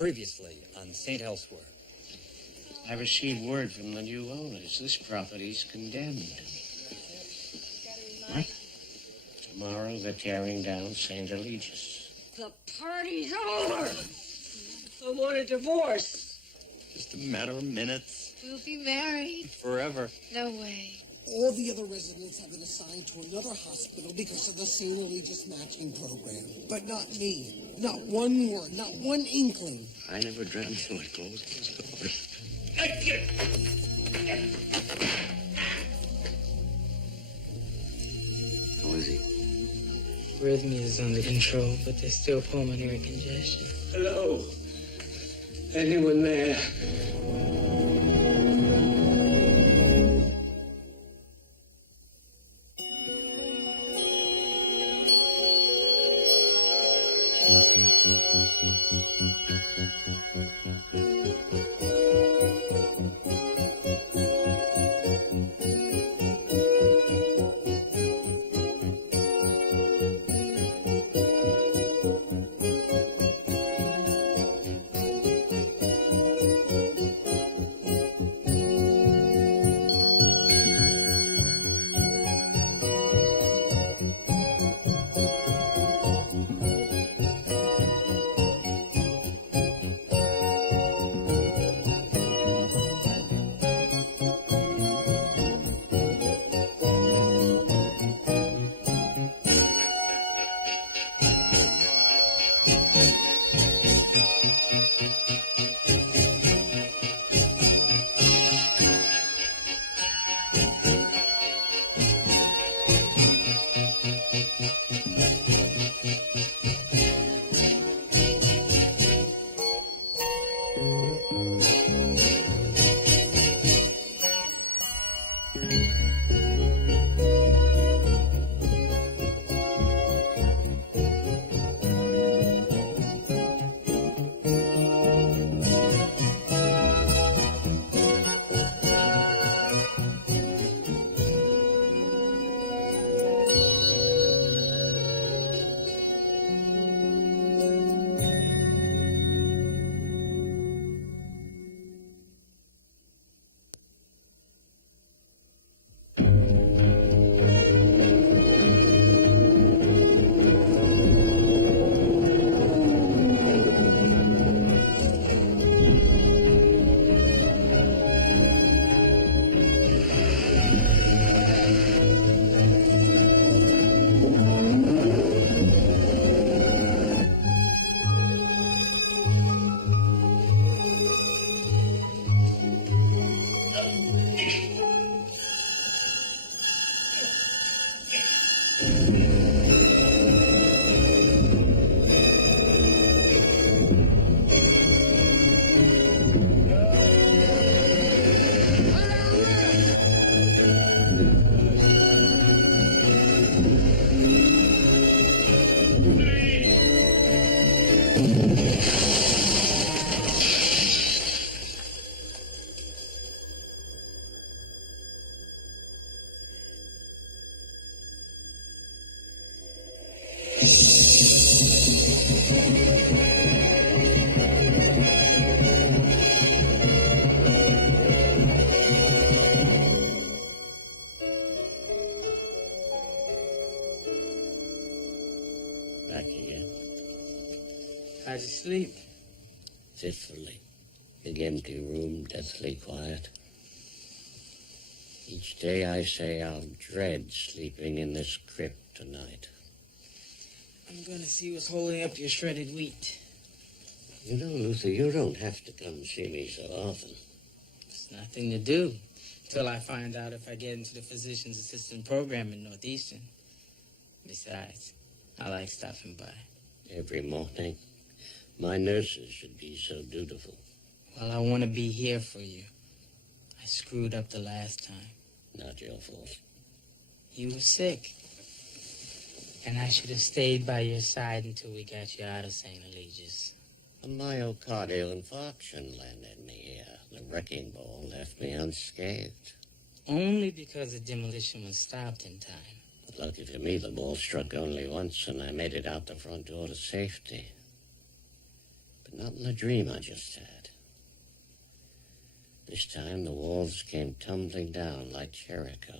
Previously on St. Elsewhere. I received word from the new owners. This property's condemned. What? Tomorrow they're tearing down St. Eligius. The party's over! I want a divorce. Just a matter of minutes. We'll be married. Forever. No way. All the other residents have been assigned to another hospital because of the St. Eligius matching program. But not me. Not one word, not one inkling. I never dreamt you would close those doors. How is he? Arrhythmia is under control, but there's still pulmonary congestion. Hello? Anyone there? Back again. How'd you sleep? Fitfully. Big empty room, deathly quiet. Each day I say I'll dread sleeping in this crypt tonight. I'm gonna see what's holding up your shredded wheat. You know, Luther, you don't have to come see me so often. There's nothing to do until I find out if I get into the physician's assistant program in Northeastern. Besides, I like stopping by. Every morning. My nurses should be so dutiful. Well, I want to be here for you. I screwed up the last time. Not your fault. You were sick. And I should have stayed by your side until we got you out of St. Eligius. A myocardial infarction landed me here. The wrecking ball left me unscathed. Only because the demolition was stopped in time. But lucky for me, the ball struck only once, and I made it out the front door to safety. But Not in the dream I just had. This time the walls came tumbling down like Jericho,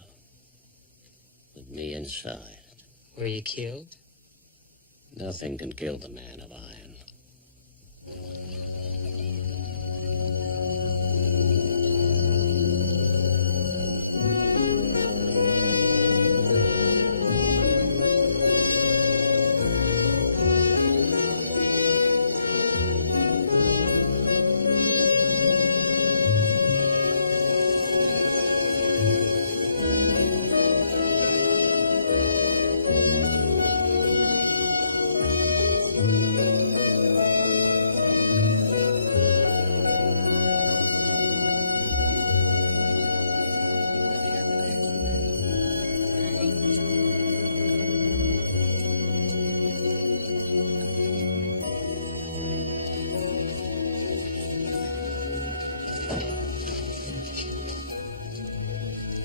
with me inside. Were you killed? Nothing can kill the man of iron.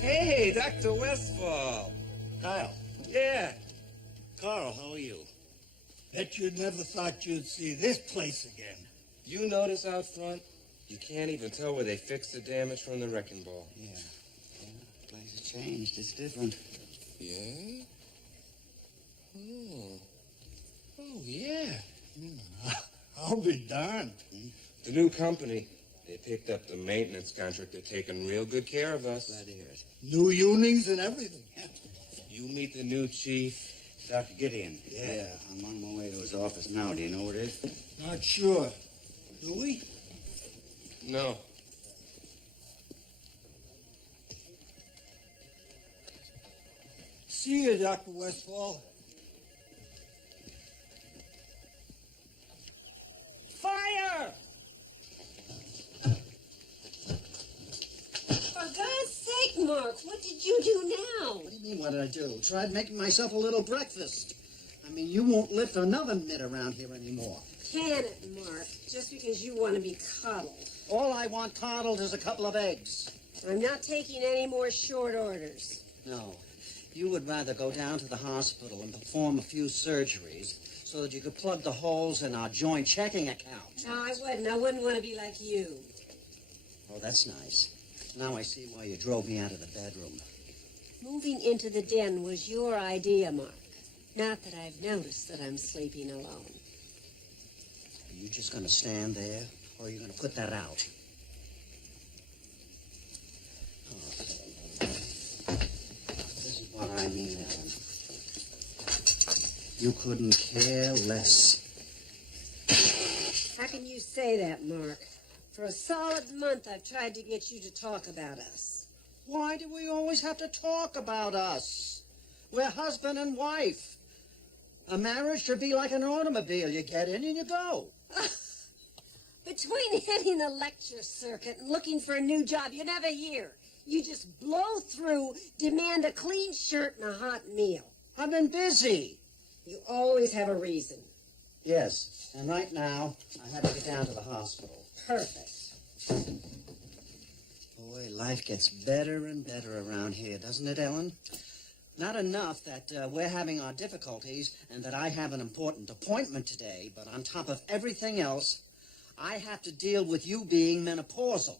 Hey, Dr. Westfall. Kyle. Yeah. Carl, how are you? Bet you never thought you'd see this place again. You notice out front? You can't even tell where they fixed the damage from the wrecking ball. Yeah. Place has changed. It's different. Yeah? Oh. Oh, yeah. I'll be darned. The new company, they picked up the maintenance contract. They're taking real good care of us. Glad to hear it. New unings and everything. You meet the new chief. Dr. Gideon. Yeah. I'm on my way to his office now. Do you know what it is? Not sure. Do we? No. See you, Dr. Westfall. Fire! For God's sake, Mark, what did you do now? What do you mean, what did I do? Tried making myself a little breakfast. I mean, you won't lift another mitt around here anymore. Can it, Mark? Just because you want to be coddled. All I want coddled is a couple of eggs. I'm not taking any more short orders. No, you would rather go down to the hospital and perform a few surgeries so that you could plug the holes in our joint checking account. No, I wouldn't. I wouldn't want to be like you. Oh, that's nice. Now I see why you drove me out of the bedroom. Moving into the den was your idea, Mark. Not that I've noticed that I'm sleeping alone. Are you just going to stand there, or are you going to put that out? Oh. This is what I mean, Ellen. You couldn't care less. How can you say that, Mark? For a solid month, I've tried to get you to talk about us. Why do we always have to talk about us? We're husband and wife. A marriage should be like an automobile. You get in and you go. Between hitting the lecture circuit and looking for a new job, you're never here. You just blow through, demand a clean shirt and a hot meal. I've been busy. You always have a reason. Yes, and right now, I have to get down to the hospital. Perfect. Boy, life gets better and better around here, doesn't it, Ellen? Not enough that we're having our difficulties and that I have an important appointment today, but on top of everything else, I have to deal with you being menopausal.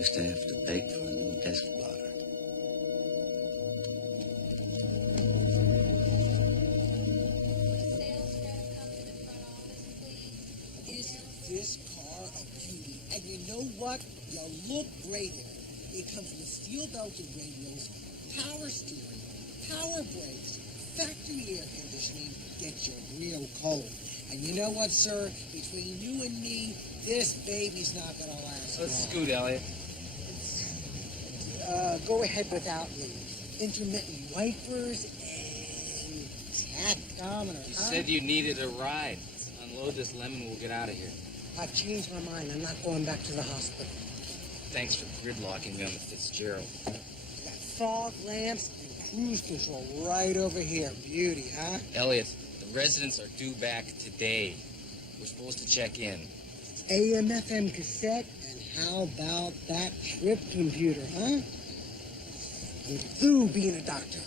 Used to have to beg for a new desk blotter. Is this car a beauty? And you know what? You look great in it. It comes with steel-belted radials, power steering, power brakes, factory air conditioning, gets you real cold. And you know what, sir? Between you and me, this baby's not gonna last Let's long. scoot, Elliot. Go ahead without me. Intermittent wipers and tachometer. You said you needed a ride. Let's unload this lemon, we'll get out of here. I've changed my mind. I'm not going back to the hospital. Thanks for gridlocking me on the Fitzgerald. I got fog lamps and cruise control right over here. Beauty, huh? Elliot, the residents are due back today. We're supposed to check in. AM/FM cassette, and how about that trip computer, huh? I'm through being a doctor.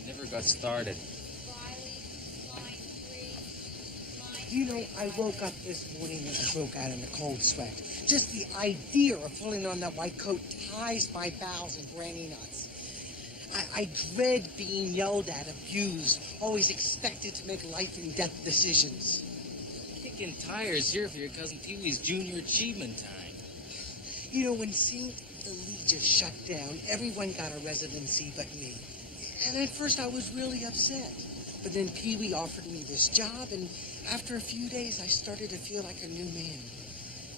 We never got started. You know, I woke up this morning and I broke out in a cold sweat. Just the idea of pulling on that white coat ties my bowels and granny nuts. I dread being yelled at, abused, always expected to make life and death decisions. Kicking tires here for your cousin Pee-wee's junior achievement time. You know, when St. Eligius shut down, everyone got a residency but me. And at first I was really upset. But then Pee-wee offered me this job, and after a few days, I started to feel like a new man.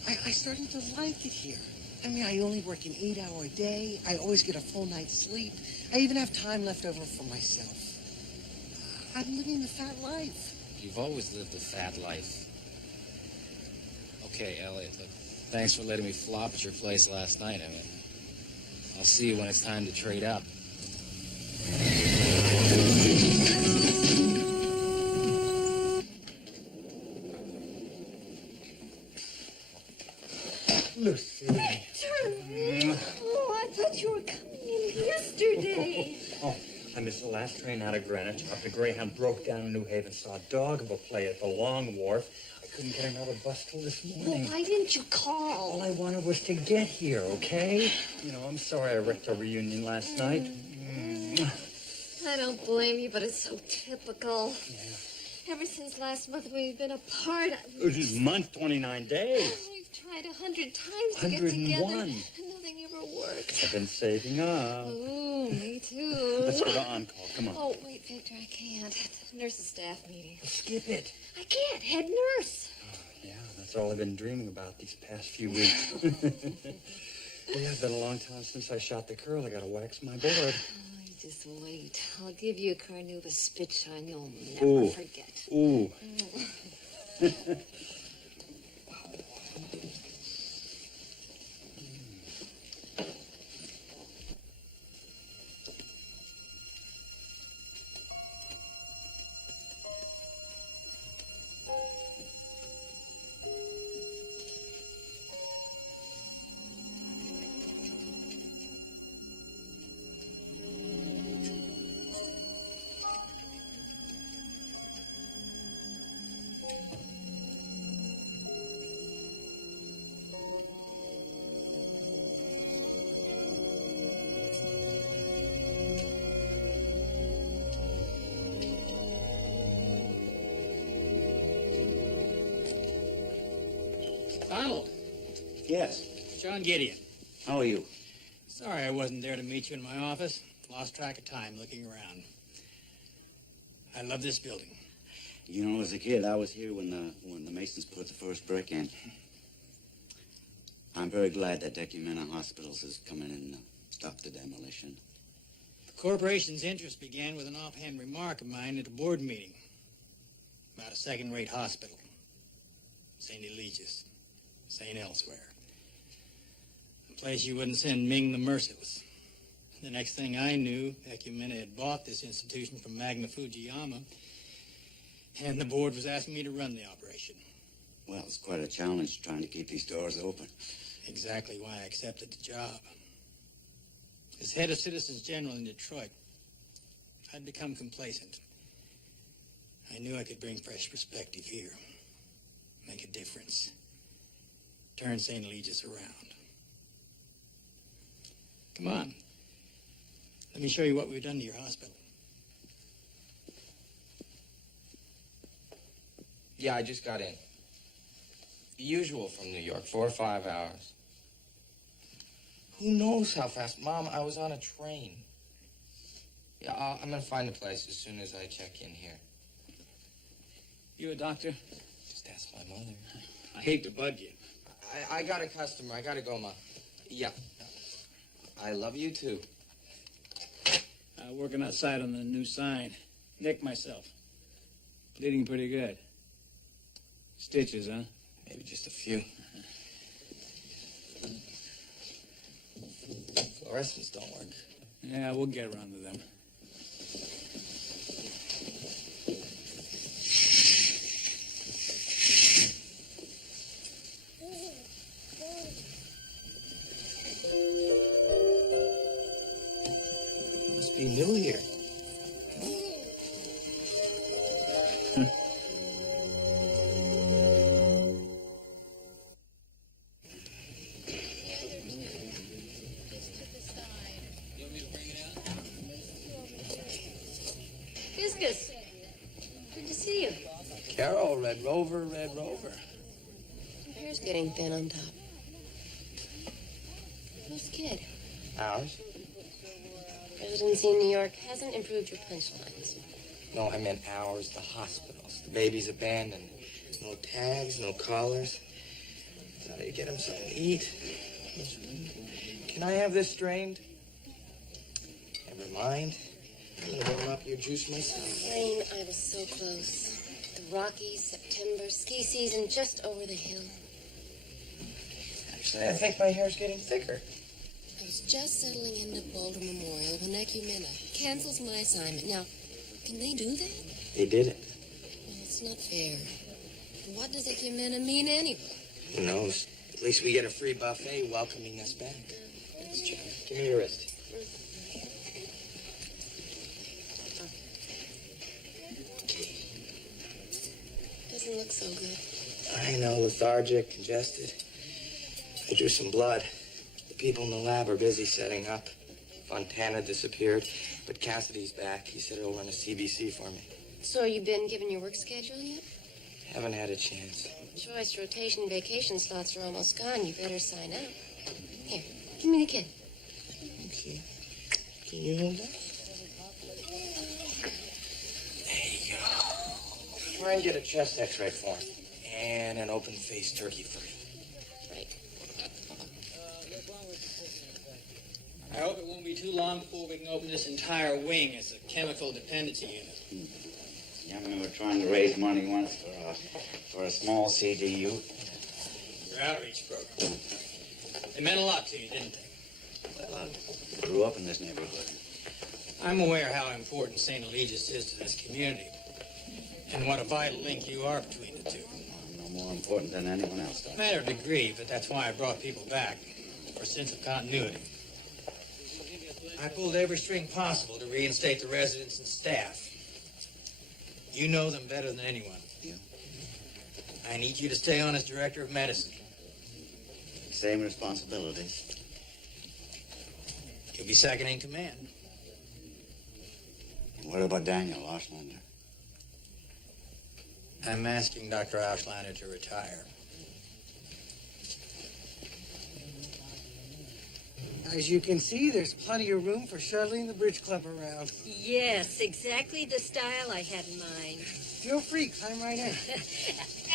I started to like it here. I mean, I only work an 8-hour day. I always get a full night's sleep. I even have time left over for myself. I'm living the fat life. You've always lived a fat life. Okay, Elliot, look, thanks for letting me flop at your place last night. I mean, I'll see you when it's time to trade up. Lucy. Victor! Oh, I thought you were coming in yesterday. Oh, I missed the last train out of Greenwich. Up the Greyhound broke down in New Haven. Saw a dog of a play at the Long Wharf. I couldn't get another bus till this Well, morning. why didn't you call? All I wanted was to get here, okay? You know, I'm sorry I wrecked our reunion last night. I don't blame you, but it's so typical. Ever since last month we've been apart. It was a month, 29 days. We've tried 100 times to get together, 101. and nothing ever worked. I've been saving up. Oh, me too. Let's go to on-call. Come on. Oh, wait, Victor, I can't. Nurse's staff meeting. Skip it. I can't. Head nurse. Yeah, that's all I've been dreaming about these past few weeks. Yeah, it's been a long time since I shot the curl. I gotta wax my board. Oh, you just wait. I'll give you a Carnauba spit shine you'll never Ooh. forget. Ooh. Donald, Yes. John Gideon. How are you? Sorry I wasn't there to meet you in my office. Lost track of time looking around. I love this building. You know, as a kid, I was here when the Masons put the first brick in. I'm very glad that Ecumena Hospitals has come in and stopped the demolition. The corporation's interest began with an offhand remark of mine at a board meeting about a second-rate hospital. St. Eligius, St. Elsewhere. A place you wouldn't send Ming the Merciless. The next thing I knew, Ecumena had bought this institution from Magna Fujiyama, and the board was asking me to run the operation. Well, it's quite a challenge trying to keep these doors open. Exactly why I accepted the job. As head of Citizens General in Detroit, I'd become complacent. I knew I could bring fresh perspective here, make a difference, turn St. Eligius around. Come on. Let me show you what we've done to your hospital. Yeah, I just got in. The usual from New York, 4 or 5 hours. Who knows how fast? Mom, I was on a train. Yeah, I'm gonna find a place as soon as I check in here. You a doctor? Just ask my mother. I hate to bug you. I got a customer. I gotta go, Ma. Yeah. I love you, too. Working outside on the new sign. Nicked myself. Bleeding pretty good. Stitches, huh? Maybe just a few. Fluorescents don't work. Yeah, we'll get around to them. Must be new here. Fiscus, good to see you. Carol, Red Rover, Red Rover. Your hair's getting thin on top. Who's the kid? Ours? Residency in New York hasn't improved your punchlines. No, I meant ours, the hospitals. The baby's abandoned. No tags, no collars. How do you get him something to eat? Can I have this strained? Never mind. I'm gonna warm up your juice myself. Rain, I was so close. The Rockies, September, ski season just over the hill. Actually, I think my hair's getting thicker. I was just settling into Boulder Memorial when Ecumena cancels my assignment. Now, can they do that? They did it. Well, it's not fair. What does Ecumena mean anyway? Who knows? At least we get a free buffet welcoming us back. Give me your wrist. Doesn't look so good. I know, lethargic, congested. I drew some blood. The people in the lab are busy setting up. Fontana disappeared, but Cassidy's back. He said he'll run a CBC for me. So you been given your work schedule yet? Haven't had a chance. Choice rotation vacation slots are almost gone. You better sign up. Here, give me the kid. Okay. Can you hold that? There you go. Try and get a chest x-ray for him. And an open-face turkey for him. Right. I hope it won't be too long before we can open this entire wing as a chemical dependency unit. Yeah, we were trying to raise money once for a small CDU. Your outreach program. They meant a lot to you, didn't they? Well, I grew up in this neighborhood. I'm aware how important St. Eligius is to this community and what a vital link you are between the two. I'm no more important than anyone else, Doc. Matter of degree, but that's why I brought people back, for a sense of continuity. I pulled every string possible to reinstate the residents and staff. You know them better than anyone. Yeah. I need you to stay on as director of medicine. Same responsibilities. You'll be second in command. What about Daniel Auslander? I'm asking Dr. Auslander to retire. As you can see, there's plenty of room for shuttling the bridge club around. Yes, exactly the style I had in mind. Feel free, climb right in.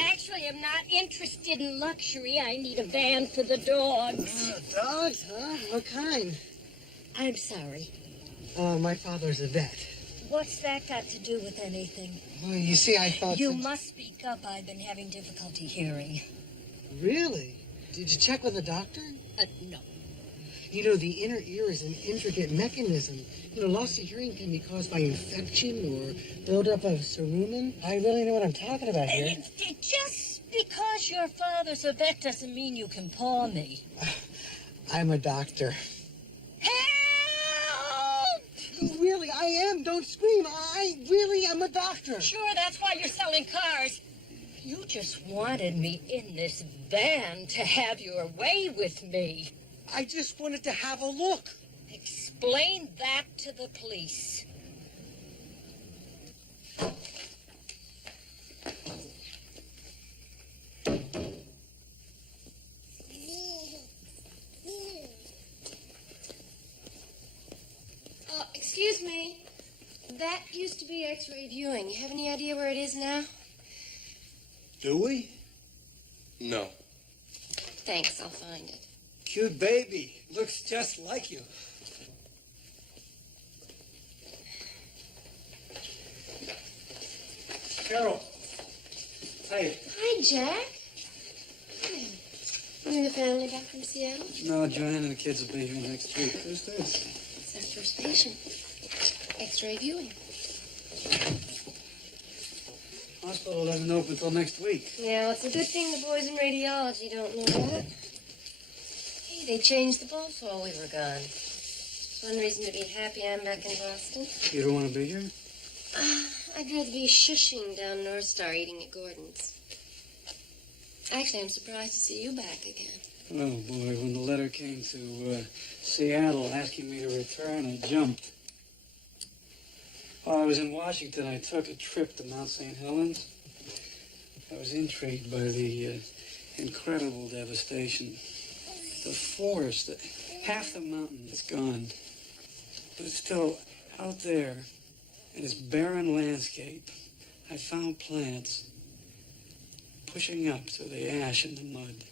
Actually, I'm not interested in luxury. I need a van for the dogs. Dogs, huh? What kind? I'm sorry. My father's a vet. What's that got to do with anything? Well, you see, I thought... You must speak up. I've been having difficulty hearing. Really? Did you check with the doctor? No. You know, the inner ear is an intricate mechanism. You know, loss of hearing can be caused by infection or buildup of cerumen. I really know what I'm talking about here. Just because your father's a vet doesn't mean you can paw me. I'm a doctor. Help! Really, I am. Don't scream. I really am a doctor. Sure, that's why you're selling cars. You just wanted me in this van to have your way with me. I just wanted to have a look. Explain that to the police. Excuse me. That used to be X-ray viewing. You have any idea where it is now? Do we? No. Thanks, I'll find it. Cute baby. Looks just like you. Carol. Hey. Hi, Jack. Bring the family back from Seattle? No, Joanne and the kids will be here next week. Who's this? It's our first patient. X-ray viewing. Hospital doesn't open until next week. Yeah, well, it's a good thing the boys in radiology don't know that. Hey, they changed the bulbs while we were gone. It's one reason to be happy I'm back in Boston. You don't want to be here? I'd rather be shushing down North Star eating at Gordon's. Actually, I'm surprised to see you back again. Oh, boy, when the letter came to Seattle asking me to return, I jumped. While I was in Washington, I took a trip to Mount St. Helens. I was intrigued by the incredible devastation. The forest, half the mountain is gone. But it's still out there in this barren landscape. I found plants pushing up through the ash and the mud.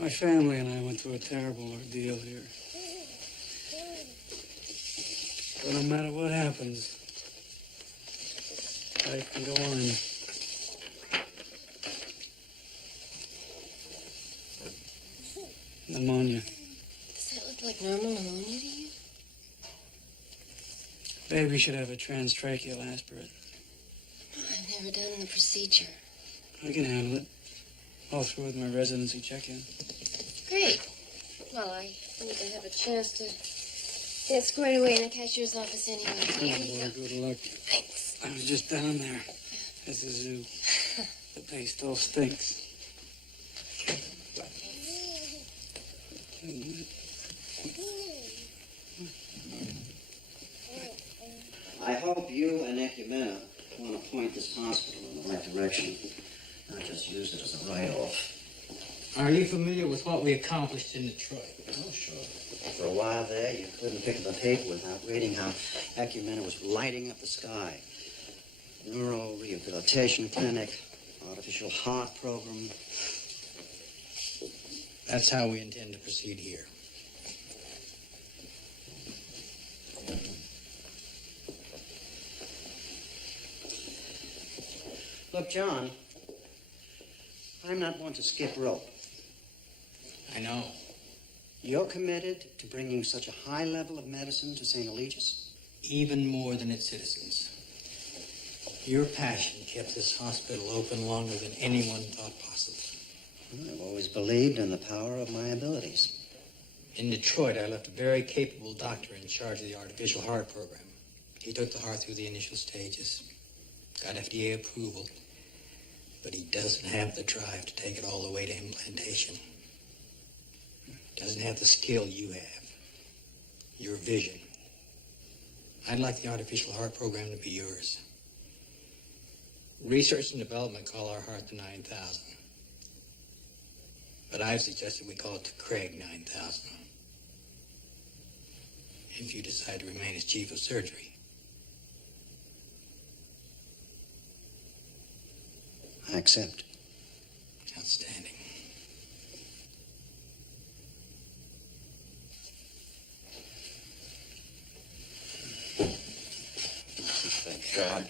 My family and I went through a terrible ordeal here. But no matter what happens, life can go on. Pneumonia. Does that look like normal pneumonia to you? Baby should have a transtracheal aspirate. I've never done the procedure. I can handle it. All through with my residency check-in. Great. Well, I need to have a chance to get squared away in the cashier's office anyway. Here you go. Boy, good luck. Thanks. I was just down there at the zoo. The place still stinks. I hope you and Ecumena want to point this hospital in the right direction, not just use it as a write-off. Are you familiar with what we accomplished in Detroit? Oh, sure. For a while there, you couldn't pick up a paper without reading how Ecumena was lighting up the sky. Neuro rehabilitation clinic, artificial heart program. That's how we intend to proceed here. Look, John, I'm not one to skip rope. I know. You're committed to bringing such a high level of medicine to St. Eligius? Even more than its citizens. Your passion kept this hospital open longer than anyone thought possible. I've always believed in the power of my abilities. In Detroit, I left a very capable doctor in charge of the artificial heart program. He took the heart through the initial stages, got FDA approval, but he doesn't have the drive to take it all the way to implantation. Doesn't have the skill you have, your vision. I'd like the artificial heart program to be yours. Research and development call our heart the 9000. But I've suggested we call it the Craig 9000. If you decide to remain as chief of surgery. I accept. Outstanding. Thank God.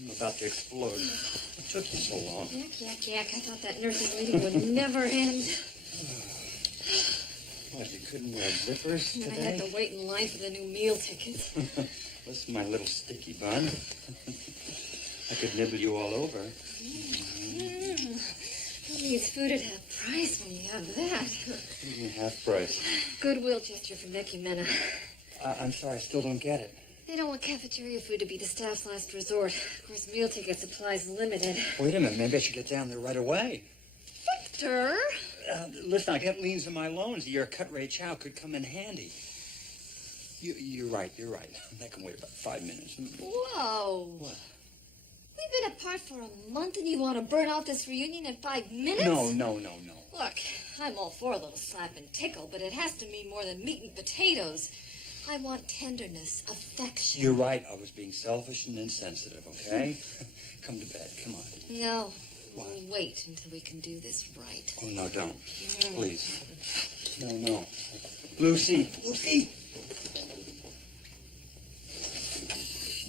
I'm about to explode. What took you so long? Jack, I thought that nursing meeting would never end. What, you couldn't wear zippers I today? had to wait in line for the new meal tickets. Listen, my little sticky bun. I could nibble you all over. It's food at half price when you have that. Half price. Goodwill gesture from Ecumena. I'm sorry, I still don't get it. They don't want cafeteria food to be the staff's last resort. Of course, meal ticket supply's limited. Wait a minute, maybe I should get down there right away. Victor! Listen, I got liens on my loans. Your cut-rate chow could come in handy. You're right. That can wait about 5 minutes. Whoa. What? We've been apart for a month and you want to burn out this reunion in 5 minutes? No. Look, I'm all for a little slap and tickle, but it has to mean more than meat and potatoes. I want tenderness, affection. You're right. I was being selfish and insensitive, okay? Come to bed. Come on. No. What? We'll wait until we can do this right. Oh, no, don't. Please. No. Lucy.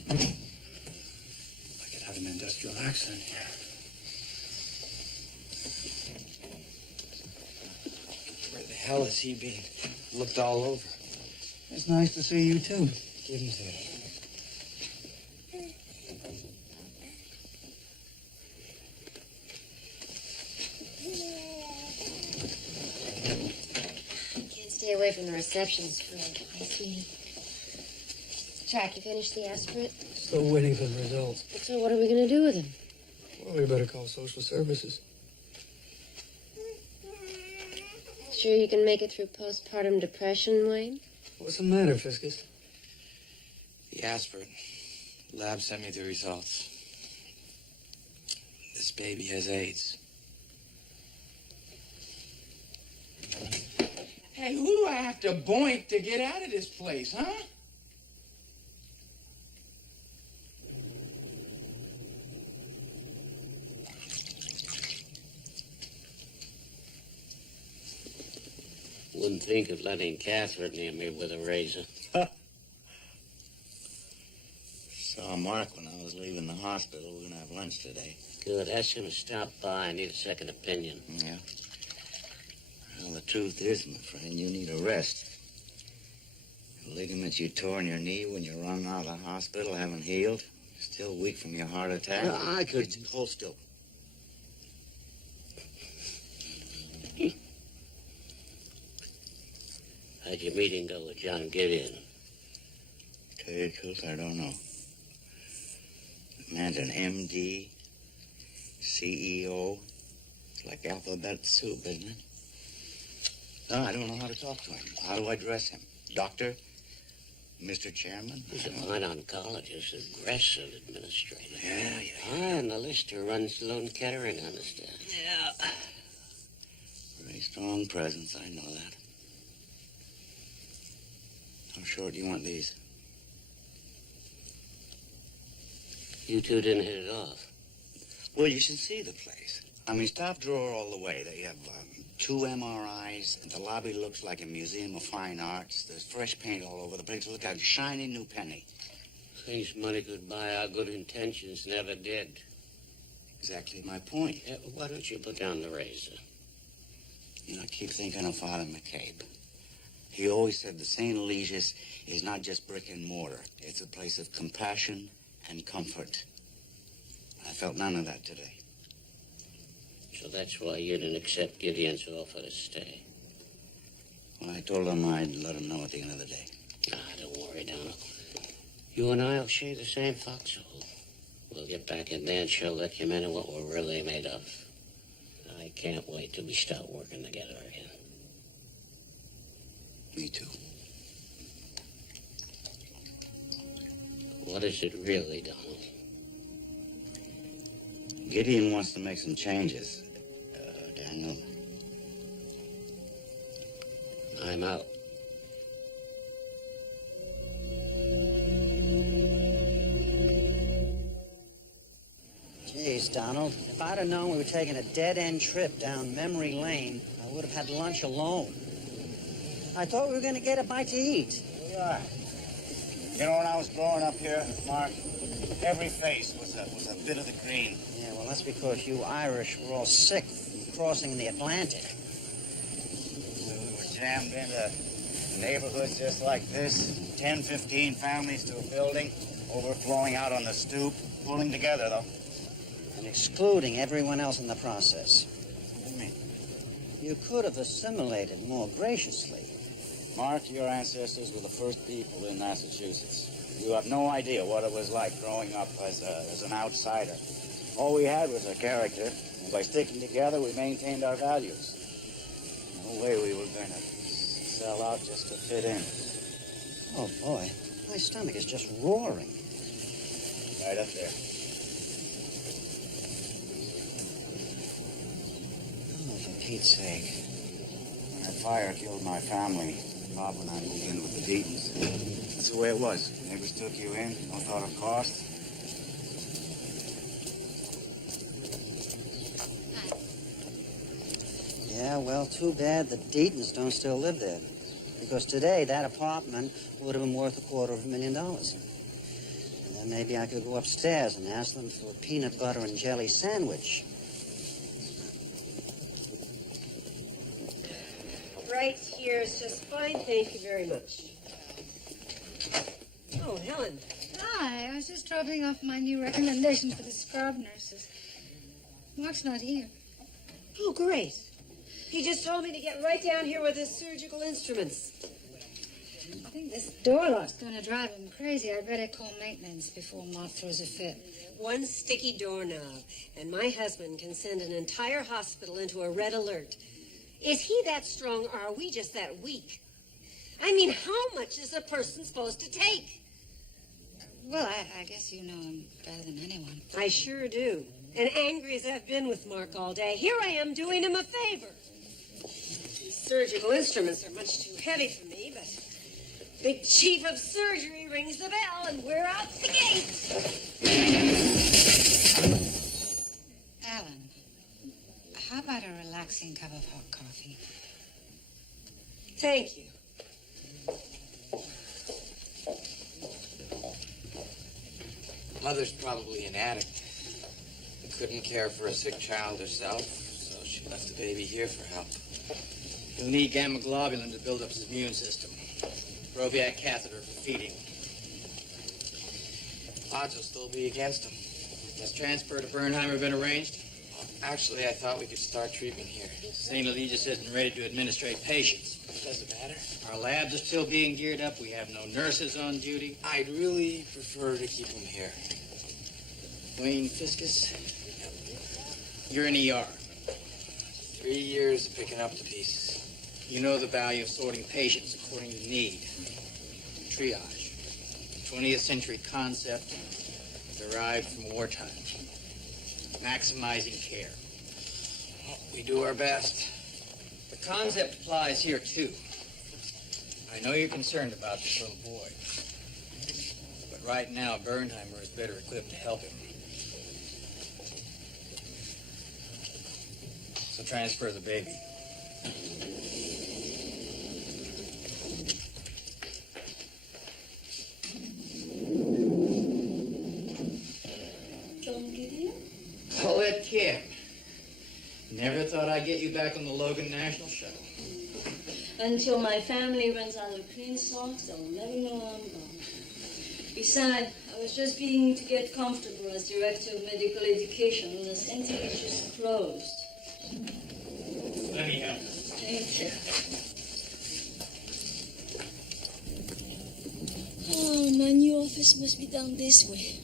I could have an industrial accident here. Where the hell has he been? Looked all over. It's nice to see you, too. Give him to me. Can't stay away from the receptions for a nice meeting. Jack, you finished the aspirate? Still waiting for the results. So what are we going to do with him? Well, we better call social services. Sure you can make it through postpartum depression, Wayne? What's the matter, Fiscus? The aspirate. Lab sent me the results. This baby has AIDS. Hey, who do I have to boink to get out of this place, huh? Wouldn't think of letting Catherine near me with a razor. Saw Mark when I was leaving the hospital. We're gonna have lunch today. Good. Ask him to stop by. I need a second opinion. Yeah. Well, the truth is, my friend, you need a rest. The ligaments you tore in your knee when you run out of the hospital haven't healed. You're still weak from your heart attack. Well, I could... Hold still. How'd your meeting go with John Gideon? Tell you the truth, I don't know. The man's an MD, CEO. It's like alphabet soup, isn't it? No, I don't know how to talk to him. How do I address him? Doctor? Mr. Chairman? He's a fine oncologist, aggressive administrator. Yeah. And the lister runs Sloan Kettering on the staff. Yeah. Very strong presence, I know that. How short do you want these? You two didn't hit it off. Well, you should see the place. I mean, top drawer all the way. They have 2 MRIs, and the lobby looks like a museum of fine arts. There's fresh paint all over the place. Look like a shiny new penny. Things money could buy, our good intentions never did. Exactly my point. Yeah, why don't you put down the razor? You know, I keep thinking of Father McCabe. He always said the St. Eligius is not just brick and mortar. It's a place of compassion and comfort. I felt none of that today. So that's why you didn't accept Gideon's offer to stay. Well, I told him I'd let him know at the end of the day. Don't worry, Donald. You and I'll share the same foxhole. We'll get back in there and show the community what we're really made of. I can't wait till we start working together again. Me too. What is it really, Donald? Gideon wants to make some changes, Daniel. I'm out. Geez, Donald, if I'd have known we were taking a dead-end trip down memory lane, I would have had lunch alone. I thought we were going to get a bite to eat. We are. You know, when I was growing up here, Mark, every face was a bit of the green. Yeah, well, that's because you Irish were all sick from crossing the Atlantic. We were jammed into neighborhoods just like this. 10, 15 families to a building, overflowing out on the stoop, pulling together, though. And excluding everyone else in the process. What do you mean? You could have assimilated more graciously. Mark, your ancestors were the first people in Massachusetts. You have no idea what it was like growing up as an outsider. All we had was a character, and by sticking together, we maintained our values. sell out just to fit in. Oh, boy. My stomach is just roaring. Right up there. Oh, for Pete's sake. When that fire killed my family, Bob and I moved in with the Deatons. That's the way it was. Neighbors took you in, no thought of cost. Yeah, well, too bad the Deatons don't still live there. Because today, that apartment would have been worth $250,000. And then maybe I could go upstairs and ask them for a peanut butter and jelly sandwich. Right here is just fine, thank you very much. Oh, Helen. Hi, I was just dropping off my new recommendation for the scrub nurses. Mark's not here. Oh, great. He just told me to get right down here with his surgical instruments. I think this door lock's going to drive him crazy. I'd better call maintenance before Mark throws a fit. One sticky doorknob, and my husband can send an entire hospital into a red alert. Is he that strong, or are we just that weak? I mean, how much is a person supposed to take? Well, I guess you know him better than anyone. I sure do. And angry as I've been with Mark all day, here I am doing him a favor. These surgical instruments are much too heavy for me, but big chief of surgery rings the bell and we're out the gate. Alan, how about a relaxing cup of hot coffee? Thank you. Mother's probably an addict. Couldn't care for a sick child herself, so she left the baby here for help. He'll need gamma globulin to build up his immune system. Broviac catheter for feeding. Odds will still be against him. Has transfer to Bernheimer been arranged? Actually, I thought we could start treatment here. St. Eligius isn't ready to administrate patients. Doesn't matter. Our labs are still being geared up. We have no nurses on duty. I'd really prefer to keep him here. Wayne Fiscus, you're in ER. 3 years of picking up the pieces. You know the value of sorting patients according to need. Triage. 20th century concept derived from wartime. Maximizing care. Well, we do our best. The concept applies here, too. I know you're concerned about this little boy. But right now, Bernheimer is better equipped to help him. So transfer the baby. John Gideon? Paulette Kim. Never thought I'd get you back on the Logan National Show. Until my family runs out of clean socks, they'll never know I'm gone. Besides, I was just beginning to get comfortable as director of medical education when the center was just closed. Let me help. Thank you. Oh, my new office must be down this way.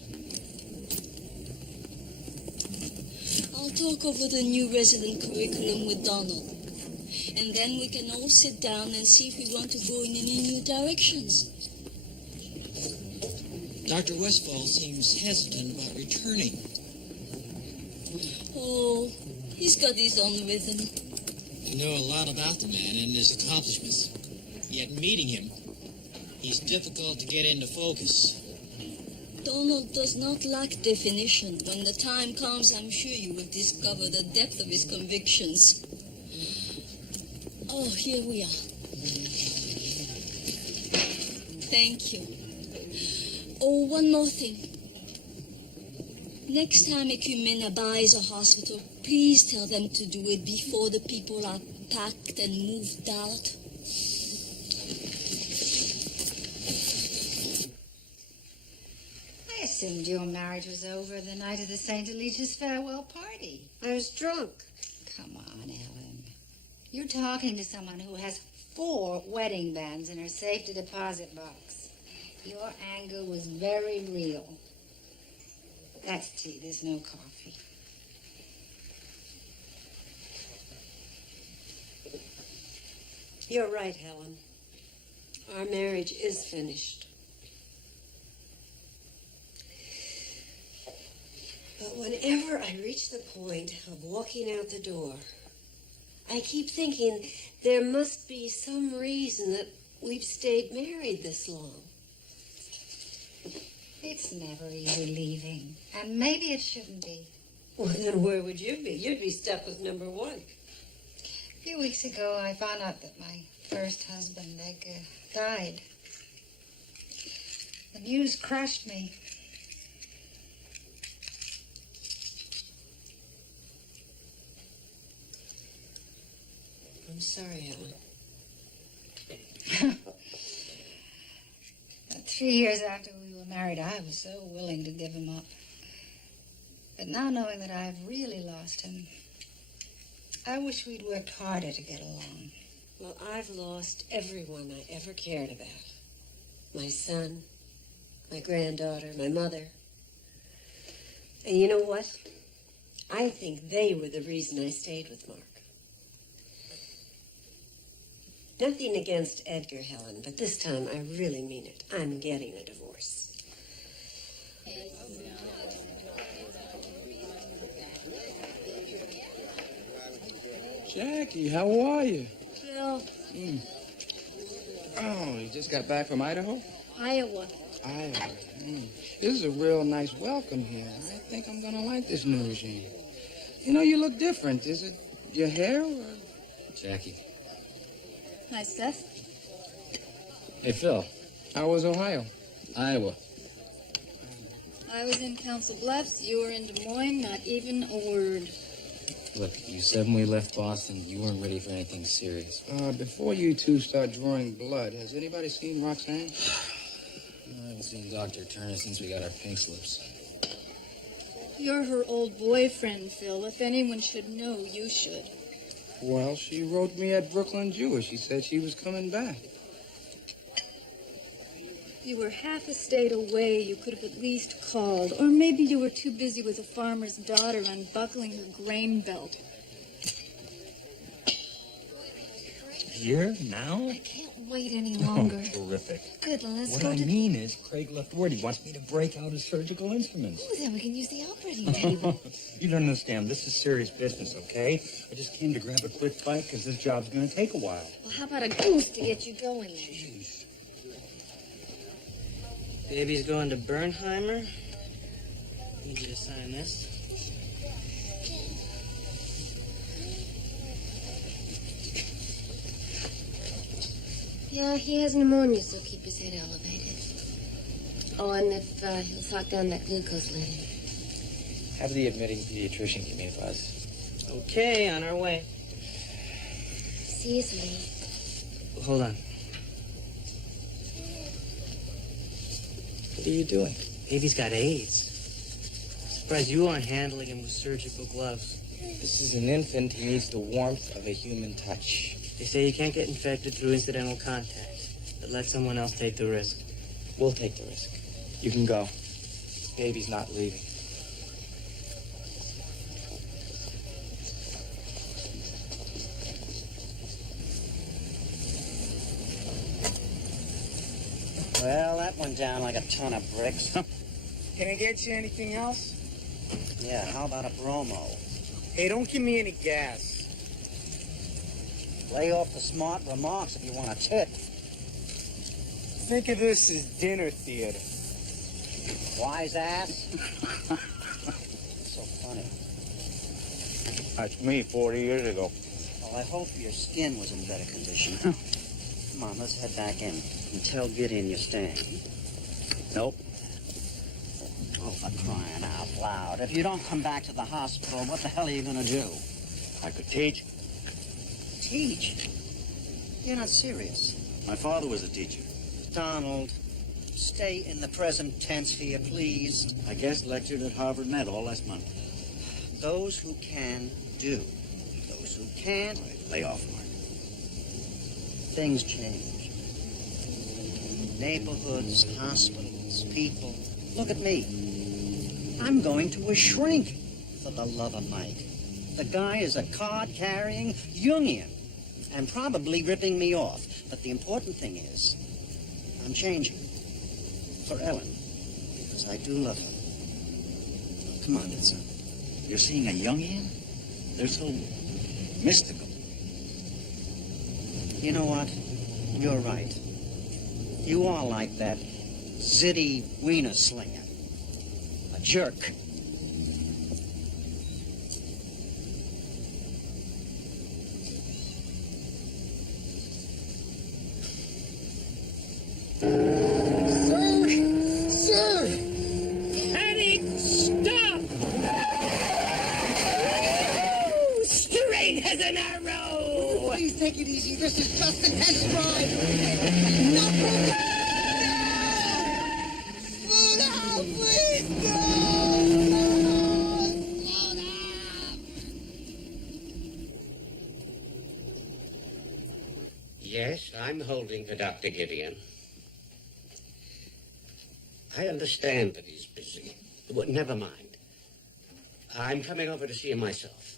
I'll talk over the new resident curriculum with Donald. And then we can all sit down and see if we want to go in any new directions. Dr. Westfall seems hesitant about returning. Oh, he's got his own rhythm. I know a lot about the man and his accomplishments. Yet meeting him, he's difficult to get into focus. Donald does not lack definition. When the time comes, I'm sure you will discover the depth of his convictions. Oh, here we are. Thank you. Oh, one more thing. Next time Ecumena buys a hospital, please tell them to do it before the people are packed and moved out. I assumed your marriage was over the night of the St. Eligius farewell party. I was drunk. Come on, Ellen. You're talking to someone who has 4 wedding bands in her safe deposit box. Your anger was very real. That's tea. There's no coffee. You're right, Helen. Our marriage is finished. But whenever I reach the point of walking out the door, I keep thinking there must be some reason that we've stayed married this long. It's never easy leaving, and maybe it shouldn't be. Well, then where would you be? You'd be stuck with number one. A few weeks ago, I found out that my first husband, Edgar, died. The news crushed me. I'm sorry, Ellen. 3 years after we were married, I was so willing to give him up. But now knowing that I've really lost him, I wish we'd worked harder to get along. Well, I've lost everyone I ever cared about. My son, my granddaughter, my mother. And you know what? I think they were the reason I stayed with Mark. Nothing against Edgar, Helen, but this time I really mean it. I'm getting a divorce. Jackie, how are you? Phil, Oh, you just got back from Idaho? Iowa. Iowa. This is a real nice welcome here. I think I'm gonna like this new regime. You know, you look different. Is it your hair or... Jackie. Hi, Seth. Hey, Phil. How was Ohio? Iowa. I was in Council Bluffs. You were in Des Moines. Not even a word. Look, you said when we left Boston you weren't ready for anything serious. Before you two start drawing blood, has anybody seen Roxanne? I haven't seen Dr. Turner since we got our pink slips. You're her old boyfriend, Phil. If anyone should know, you should. Well, she wrote me at Brooklyn Jewish. She said she was coming back. You were half a state away. You could have at least called. Or maybe you were too busy with a farmer's daughter unbuckling her grain belt. Here? Now? I can't wait any longer. Oh, terrific. Good, let's What go I to... mean is, Craig left word. He wants me to break out his surgical instruments. Oh, then we can use the operating table. You don't understand. This is serious business, okay? I just came to grab a quick bite because this job's going to take a while. Well, how about a goose to get you going then? Jeez. Baby's going to Bernheimer. Need you to sign this. Yeah, he has pneumonia, so keep his head elevated. Oh, and if he'll sock down that glucose level. Have the admitting pediatrician give me a buzz. Okay, on our way. See you, sweetie. Hold on. What are you doing? Baby's got AIDS. Surprised you aren't handling him with surgical gloves. This is an infant. He needs the warmth of a human touch. They say you can't get infected through incidental contact, but let someone else take the risk. We'll take the risk. You can go. Baby's not leaving. Well, that went down like a ton of bricks. Can I get you anything else? Yeah, how about a bromo? Hey, don't give me any gas. Lay off the smart remarks if you want a tip. Think of this as dinner theater. Wise ass. So funny. That's me 40 years ago. Well, I hope your skin was in better condition. Come on, let's head back in and tell Gideon you're staying. Nope. Oh, for crying out loud. If you don't come back to the hospital, what the hell are you going to do? I could teach. Teach? You're not serious. My father was a teacher. Donald, stay in the present tense here, please. I guest lectured at Harvard Med all last month. Those who can, do. Those who can't, Lay off, Mark. things change. Neighborhoods, hospitals, people. Look at me. I'm going to a shrink, for the love of Mike. The guy is a card-carrying Jungian and probably ripping me off. But the important thing is, I'm changing. For Ellen. Because I do love her. Oh, come on, it's You're seeing a young Ian? They're so mystical. You know what? You're right. You are like that zitty wiener slinger. A jerk. Sir! Panic! Stop! Straight as an arrow! Please take it easy. This is just a test drive. No! Slow down, please! Slow down! Yes, I'm holding for Dr. Gideon. I understand that he's busy. But never mind. I'm coming over to see him myself.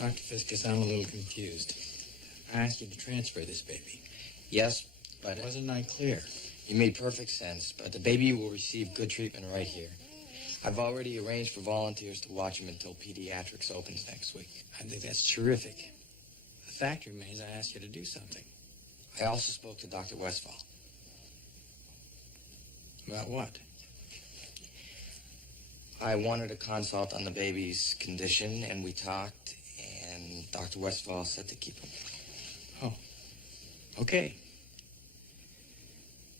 Dr. Fiscus, I'm a little confused. I asked you to transfer this baby. Yes, but Wasn't I clear? you made perfect sense, but the baby will receive good treatment right here. I've already arranged for volunteers to watch him until pediatrics opens next week. I think that's terrific. The fact remains I asked you to do something. I also spoke to Dr. Westphal. About what? I wanted a consult on the baby's condition, and we talked, and Dr. Westphal said to keep him. Oh, okay.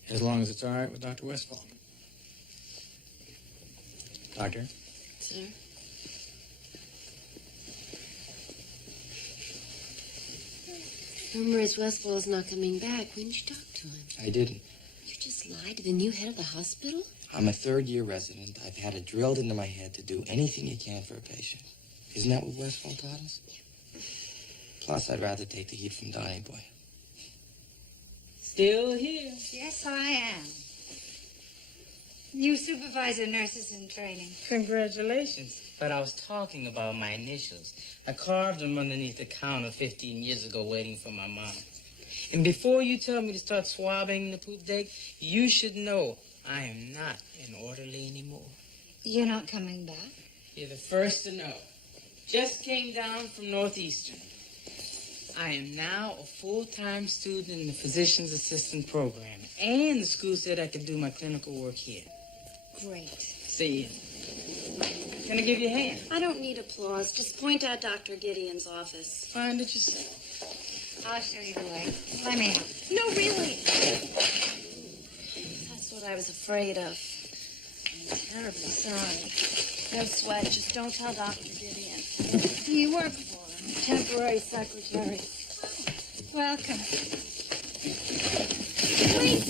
As long as it's all right with Dr. Westphal. Doctor? Sir? Rumors Westfall's not coming back. When did you talk to him? I didn't. You just lied to the new head of the hospital? I'm a third-year resident. I've had it drilled into my head to do anything you can for a patient. Isn't that what Westphal taught us? Plus, I'd rather take the heat from Donnie Boy. Still here. Yes, I am. New supervisor nurses in training. Congratulations. But I was talking about my initials. I carved them underneath the counter 15 years ago waiting for my mom. And before you tell me to start swabbing the poop deck, you should know I am not an orderly anymore. You're not coming back? You're the first to know. Just came down from Northeastern. I am now a full-time student in the physician's assistant program, and the school said I could do my clinical work here. Great. See you. Can I give you a hand? I don't need applause. Just point out Dr. Gideon's office. Find it yourself. I'll show you the way. Let me help. No, really. That's what I was afraid of. I'm terribly sorry. No sweat. Just don't tell Dr. Gideon. Do you work for him? Temporary secretary. Welcome. Wait!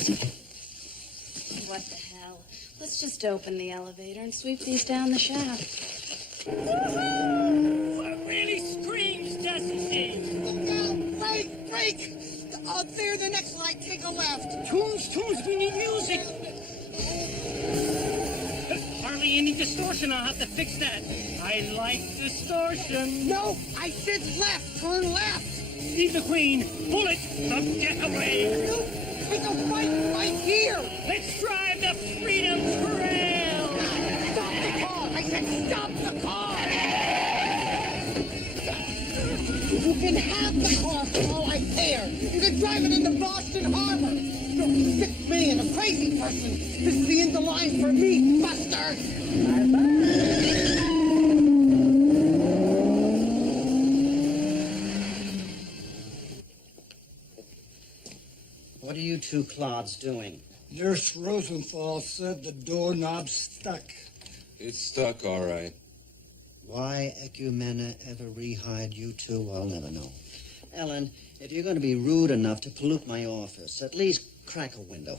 What the hell? Let's just open the elevator and sweep these down the shaft. What really screams, doesn't she? Look out! Break! Out there, the next light, take a left. Tunes, we need music. Hardly any distortion. I'll have to fix that. I like distortion. No, I said left. Turn left. Leave the Queen. Pull it. The getaway. No, take a right here. Let's drive the Freedom Trail. Stop the car. I said stop the car. You can have the car for all I care. You can drive it into Boston Harbor. You're a sick man, a crazy person. This is the end of the line for me, Buster. Bye-bye. two clods doing? Nurse Rosenthal said the doorknob's stuck. It's stuck, all right. Why Ecumena ever rehired you two, I'll never know. Ellen, if you're going to be rude enough to pollute my office, at least crack a window,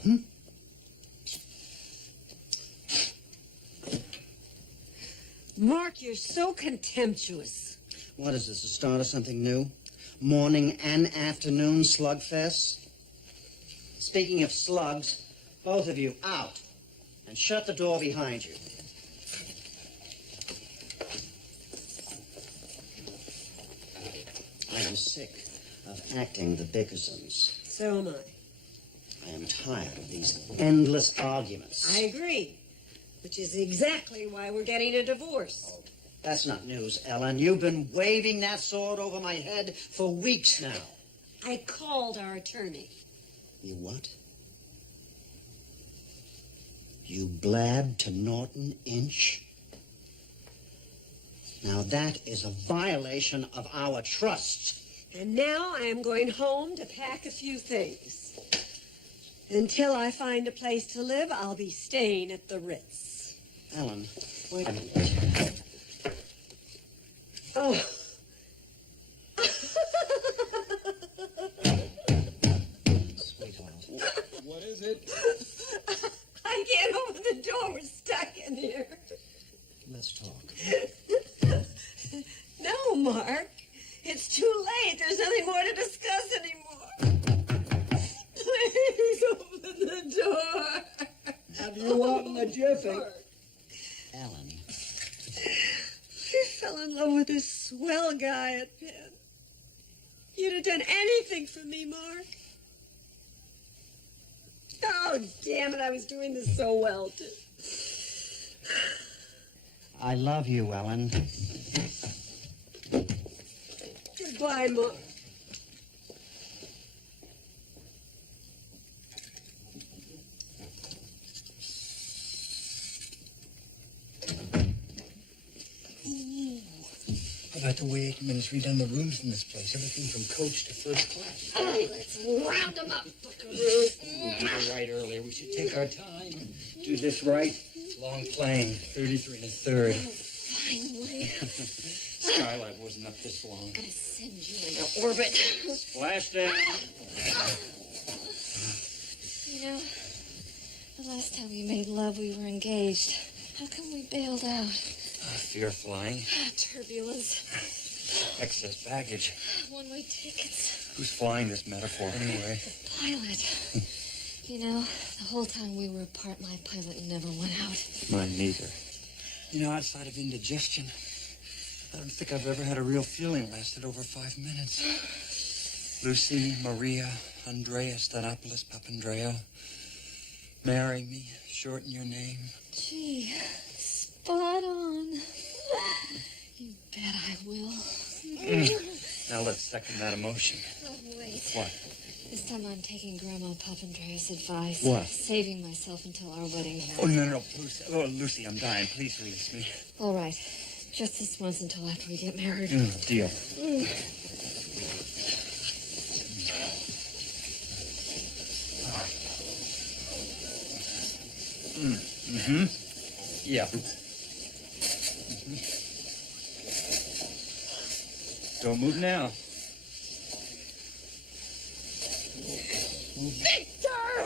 Mark, you're so contemptuous. What is this, the start of something new? Morning and afternoon slugfest? Speaking of slugs, both of you out. And shut the door behind you. I am sick of acting the Bickersons. So am I. I am tired of these endless arguments. I agree. Which is exactly why we're getting a divorce. That's not news, Ellen. You've been waving that sword over my head for weeks now. I called our attorney. You what? You blabbed to Norton Inch? Now that is a violation of our trust. And now I am going home to pack a few things. Until I find a place to live, I'll be staying at the Ritz. Ellen, wait a minute. Oh. Sweetheart. What is it? I can't open the door. We're stuck in here. Let's talk. No, Mark. It's too late. There's nothing more to discuss anymore. Please open the door. Have you out in a jiffy? Ellen. I fell in love with this swell guy at Penn. You'd have done anything for me, Mark. Oh, damn it. I was doing this so well, too. I love you, Ellen. Goodbye, Mark. How about the way Aikman has redone the rooms in this place? Everything from coach to first class. Oh, let's round them up, buckaroo. You were right earlier. We should take our time. Do this right. Long plane, 33 and a third. Finally. Skylight wasn't up this long. I'm gonna send you into orbit. Splashdown. You know, the last time we made love, we were engaged. How come we bailed out? Fear of flying. Turbulence. Excess baggage. One-way tickets. Who's flying this metaphor anyway? Pilot. You know, the whole time we were apart, my pilot never went out. Mine neither. You know, outside of indigestion, I don't think I've ever had a real feeling lasted over 5 minutes. Lucy, Maria, Andrea, Stanopoulos, Papandreou. Marry me, shorten your name. Gee, spot on. You bet I will. Now let's second that emotion. Oh, wait. What? This time I'm taking Grandma Papandreou's advice. What? Saving myself until our wedding night. Oh, no, Lucy. Oh, Lucy, I'm dying. Please release me. All right. Just this once until after we get married. Deal. Mm-hmm. Yeah. Don't move now. Victor!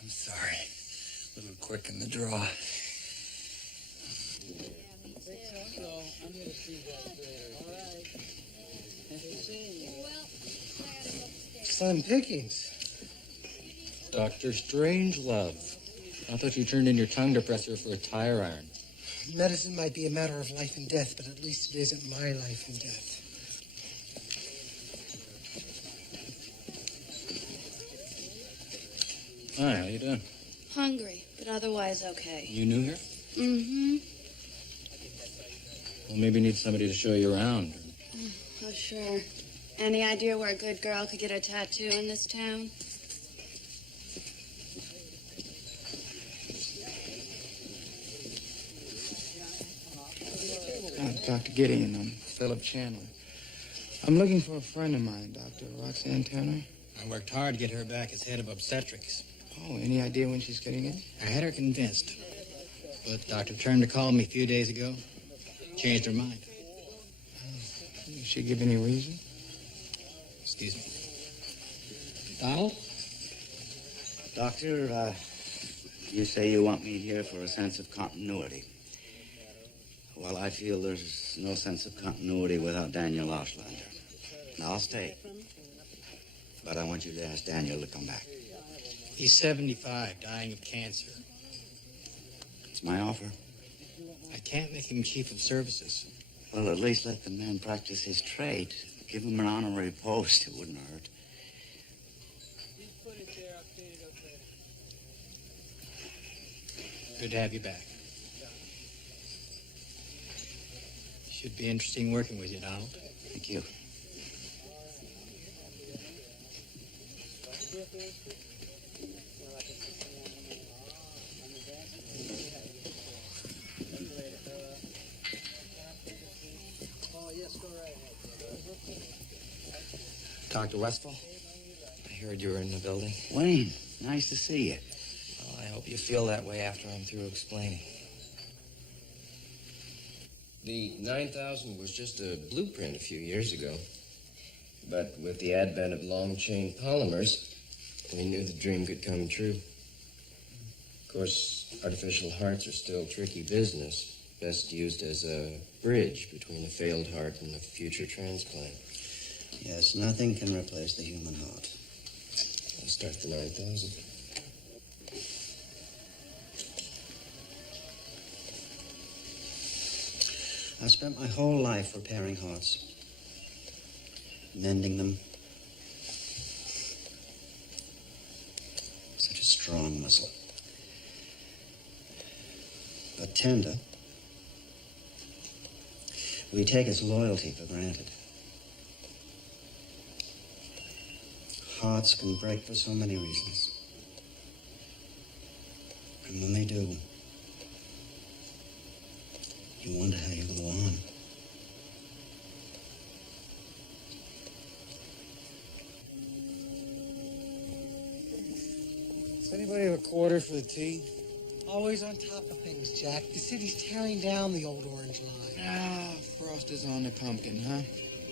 I'm sorry. A little quick in the draw. Slim pickings. Dr. Strangelove. I thought you turned in your tongue depressor for a tire iron. Medicine might be a matter of life and death, but at least it isn't my life and death. Hi, how you doing? Hungry, but otherwise okay. You new here? Mm-hmm. Well, maybe need somebody to show you around. Oh, sure. Any idea where a good girl could get a tattoo in this town? Dr. Gideon, I'm Philip Chandler. I'm looking for a friend of mine, Dr. Roxanne Turner. I worked hard to get her back as head of obstetrics. Oh, any idea when she's getting in? I had her convinced. But Dr. Turner called me a few days ago. Changed her mind. Did she give any reason? Excuse me. Donald? Doctor, you say you want me here for a sense of continuity. Well, I feel there's no sense of continuity without Daniel Auslander. Now, I'll stay. But I want you to ask Daniel to come back. He's 75, dying of cancer. It's my offer. I can't make him chief of services. Well, at least let the man practice his trade. Give him an honorary post. It wouldn't hurt. Good to have you back. Should be interesting working with you, Donald. Thank you. Dr. Westphal, I heard you were in the building. Wayne, nice to see you. Well, I hope you feel that way after I'm through explaining. The 9000 was just a blueprint a few years ago. But with the advent of long-chain polymers, we knew the dream could come true. Of course, artificial hearts are still tricky business, best used as a bridge between a failed heart and a future transplant. Yes, nothing can replace the human heart. I'll start the 9000. I've spent my whole life repairing hearts, mending them. Such a strong muscle. But tender. We take its loyalty for granted. Hearts can break for so many reasons. And when they do, you wonder how you go on. Does anybody have a quarter for the tea? Always on top of things, Jack. The city's tearing down the old orange line. Ah, frost is on the pumpkin, huh?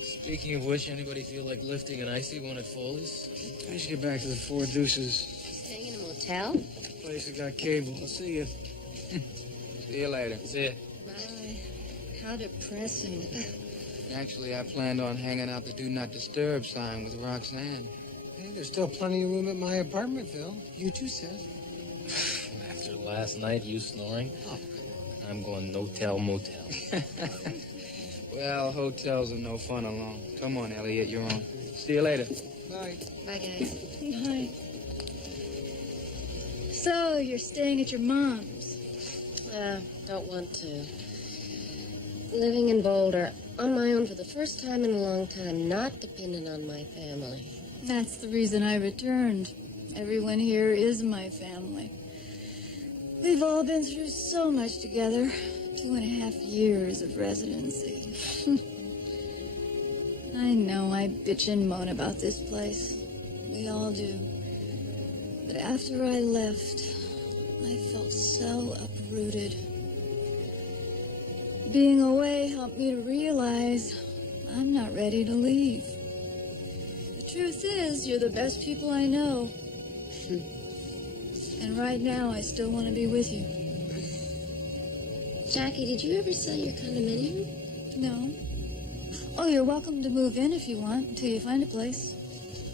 Speaking of which, anybody feel like lifting an icy one at Foley's? I should get back to the Four Deuces. Staying in a motel? Place that got cable. I'll see you. See you later. See ya. Bye. How depressing. Actually, I planned on hanging out the Do Not Disturb sign with Roxanne. Hey, there's still plenty of room at my apartment, Phil. You too, Seth. After last night, you snoring? Oh. I'm going no-tell motel. Well, hotels are no fun alone. Come on, Elliot, you're on. See you later. Bye. Bye, guys. Hi. So, you're staying at your mom's? Don't want to. Living in Boulder, on my own for the first time in a long time, not dependent on my family. That's the reason I returned. Everyone here is my family. We've all been through so much together. 2.5 years of residency. I know I bitch and moan about this place. We all do. But after I left, I felt so uprooted. Being away helped me to realize I'm not ready to leave. The truth is, you're the best people I know. And right now, I still want to be with you. Jackie, did you ever sell your condominium? No. Oh, you're welcome to move in if you want, until you find a place.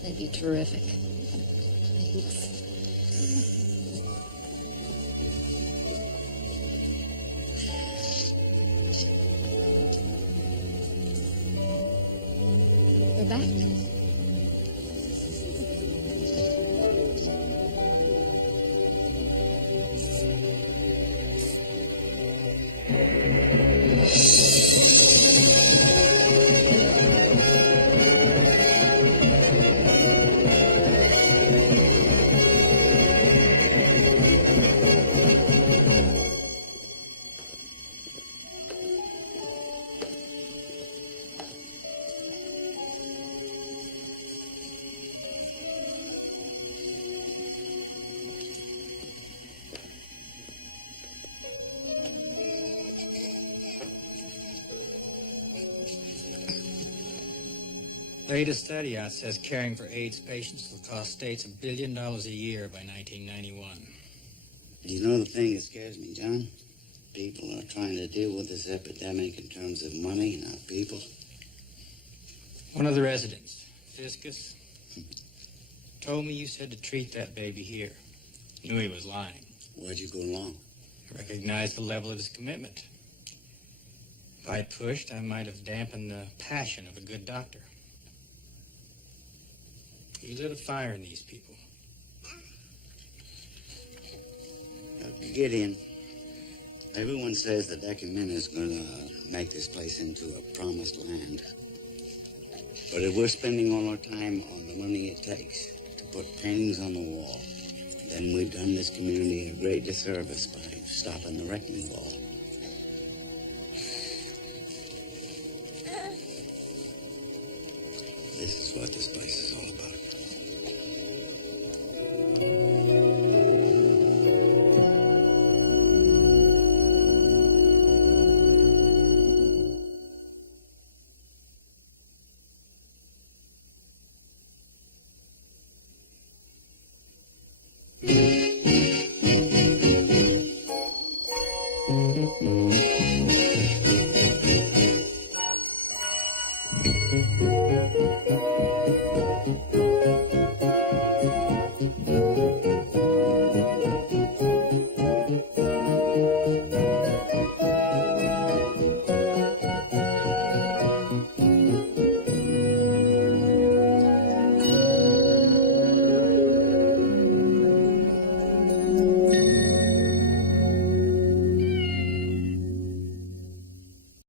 That'd be terrific. Thanks. We're back. Latest study out says caring for AIDS patients will cost states $1 billion a year by 1991. You know the thing that scares me, John? People are trying to deal with this epidemic in terms of money, not people. One of the residents, Fiscus, told me you said to treat that baby here. Knew he was lying. Why'd you go along? I recognized the level of his commitment. If I'd pushed, I might have dampened the passion of a good doctor. You lit a fire in these people. Gideon, everyone says that Ecumene is going to make this place into a promised land. But if we're spending all our time on the money it takes to put paintings on the wall, then we've done this community a great disservice by stopping the wrecking ball. This is what this place